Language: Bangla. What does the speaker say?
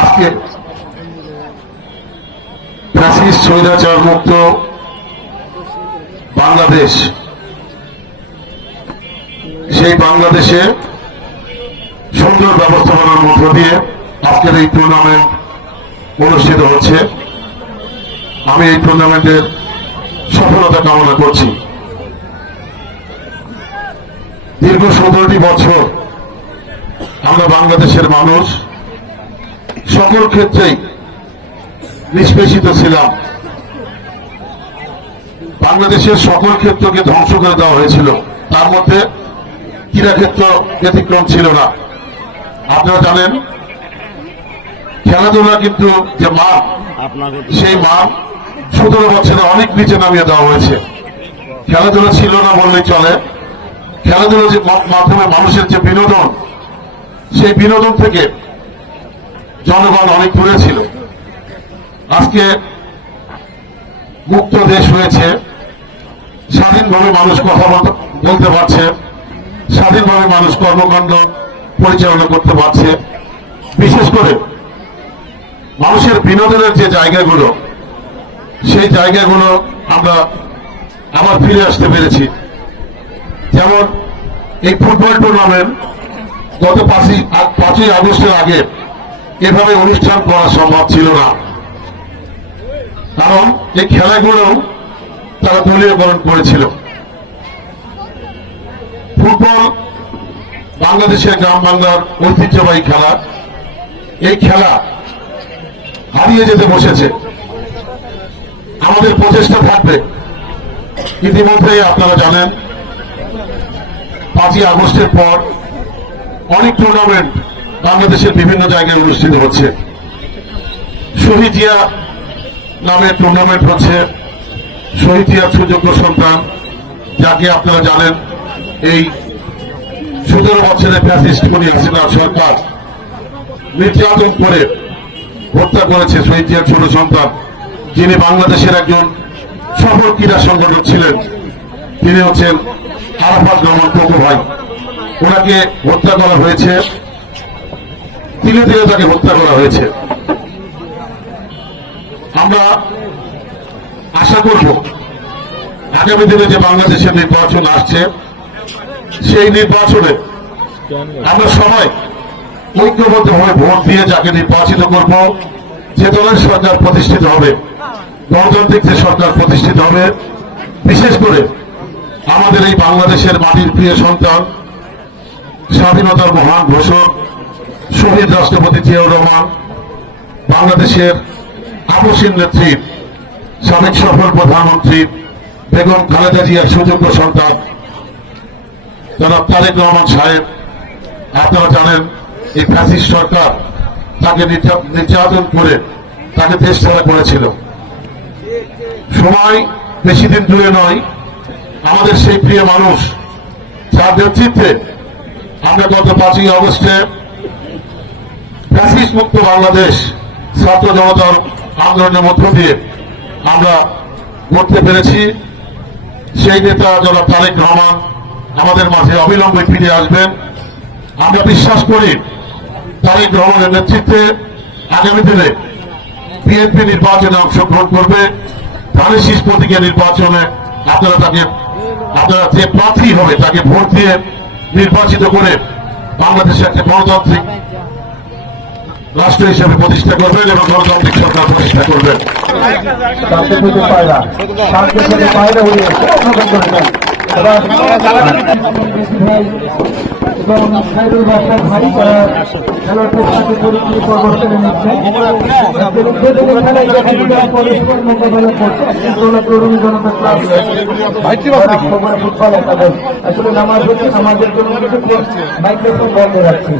আজকে ফ্যাসিস্ট, স্বৈরাচার মুক্ত বাংলাদেশ। সেই বাংলাদেশে সুন্দর ব্যবস্থাপনার মধ্য দিয়ে আজকের এই টুর্নামেন্ট অনুষ্ঠিত হচ্ছে। আমি এই টুর্নামেন্টের সফলতা কামনা করছি। দীর্ঘ সতেরোটি বছর আমরা বাংলাদেশের মানুষ সকল ক্ষেত্রেই নিষ্পেষিত ছিলাম। বাংলাদেশের সকল ক্ষেত্রকে ধ্বংস করে দেওয়া হয়েছিল। তার মধ্যে ক্রীড়াক্ষেত্র ব্যতিক্রম ছিল না। আপনারা জানেন, খেলাধুলা কিন্তু যে মান সেই মান সতেরো বছরে অনেক নিচে নামিয়ে দেওয়া হয়েছে। খেলাধুলা ছিল না বললেই চলে। খেলাধুলা যে মাধ্যমে মানুষের যে বিনোদন, সেই বিনোদন থেকে জনগণ অনেক দূরে ছিল। আজকে মুক্ত দেশ হয়েছে। স্বাধীনভাবে মানুষ কথা বলতে- পারছে। স্বাধীনভাবে মানুষ কর্মকাণ্ড পরিচালনা করতে পারছে। বিশেষ করে মানুষের বিনোদনের যে জায়গাগুলো, সেই জায়গাগুলো আমরা আবার ফিরে আসতে পেরেছি। যেমন এই ফুটবল টুর্নামেন্ট গত পাঁচই পাঁচই আগস্টের আগে এভাবে অনুষ্ঠান করা সম্ভব ছিল না। কারণ এই খেলাগুলো তারা দলীয়করণ করেছিল। ফুটবল বাংলাদেশের গ্রাম বাংলার ঐতিহ্যবাহী খেলা। এই খেলা হারিয়ে যেতে বসেছে। আমাদের প্রচেষ্টা থাকবে। ইতিমধ্যে আপনারা জানেন, পাঁচই আগস্টের পর অনেক টুর্নামেন্ট বাংলাদেশের বিভিন্ন জায়গায় অনুষ্ঠিত হচ্ছে। শহীদিয়া নামে টুর্নামেন্ট হচ্ছে শহীদিয়ার সুযোগ্য সন্তান, যাকে আপনারা জানেন, এই সতেরো বছরের ফ্যাসিস্ট মনি হাসিনা সরকার নির্যাতন করে হত্যা করেছে শহীদিয়ার ছোট সন্তান। যিনি বাংলাদেশের একজন সফল ক্রীড়া সংগঠক ছিলেন, তিনি হচ্ছেন আরাফাত রহমান টকু ভাই। ওনাকে হত্যা করা হয়েছে তিলে তিলে তাকে হত্যা করা হয়েছে। আমরা আশা করব, আগামী দিনে যে বাংলাদেশের নির্বাচন আসছে, সেই নির্বাচনে আমরা সবাই ঐক্যবদ্ধ হয়ে ভোট দিয়ে যাকে নির্বাচিত করব, যে দলের সরকার প্রতিষ্ঠিত হবে, গণতান্ত্রিক যে সরকার প্রতিষ্ঠিত হবে, বিশেষ করে আমাদের এই বাংলাদেশের মাটির প্রিয় সন্তান, স্বাধীনতার মহান ঘোষক শহীদ রাষ্ট্রপতি জিয়াউর রহমান, বাংলাদেশের আপসীন নেত্রী, সাবেক সফল প্রধানমন্ত্রী বেগম খালেদা জিয়ার সুযোগ্য সন্তান, জনাব তারেক রহমান সাহেব। আপনারা জানেন, এই ফ্যাসিস্ট সরকার তাকে নির্যাতন করে তাকে দেশ ছাড়া করেছিল। সময় বেশি দিন দূরে নয়, আমাদের সেই প্রিয় মানুষ, যার নেতৃত্বে আমরা গত পাঁচই আগস্টে ফ্যাসিস্ট মুক্ত বাংলাদেশ, ছাত্র জনতার আন্দোলনের মধ্য দিয়ে আমরা করতে পেরেছি। সেই নেতা জনাব তারেক রহমান আমাদের মাঝে অবিলম্বে ফিরে আসবেন। আমরা বিশ্বাস করি তারেক রহমানের নেতৃত্বে আগামী দিনে বিএনপি নির্বাচনে অংশগ্রহণ করবে। ধানের শীষ প্রতীকের নির্বাচনে আপনারা তাকে, আপনারা যে প্রার্থী হবে তাকে ভোট দিয়ে নির্বাচিত করে বাংলাদেশে একটা গণতান্ত্রিক রাষ্ট্র হিসেবে প্রতিষ্ঠা করবেন এবং গণতান্ত্রিক সরকার প্রতিষ্ঠা করবেন পায় না পায় না উনি আসলে হচ্ছে জন্য মাইক্রোফোন বন্ধ রাখছি।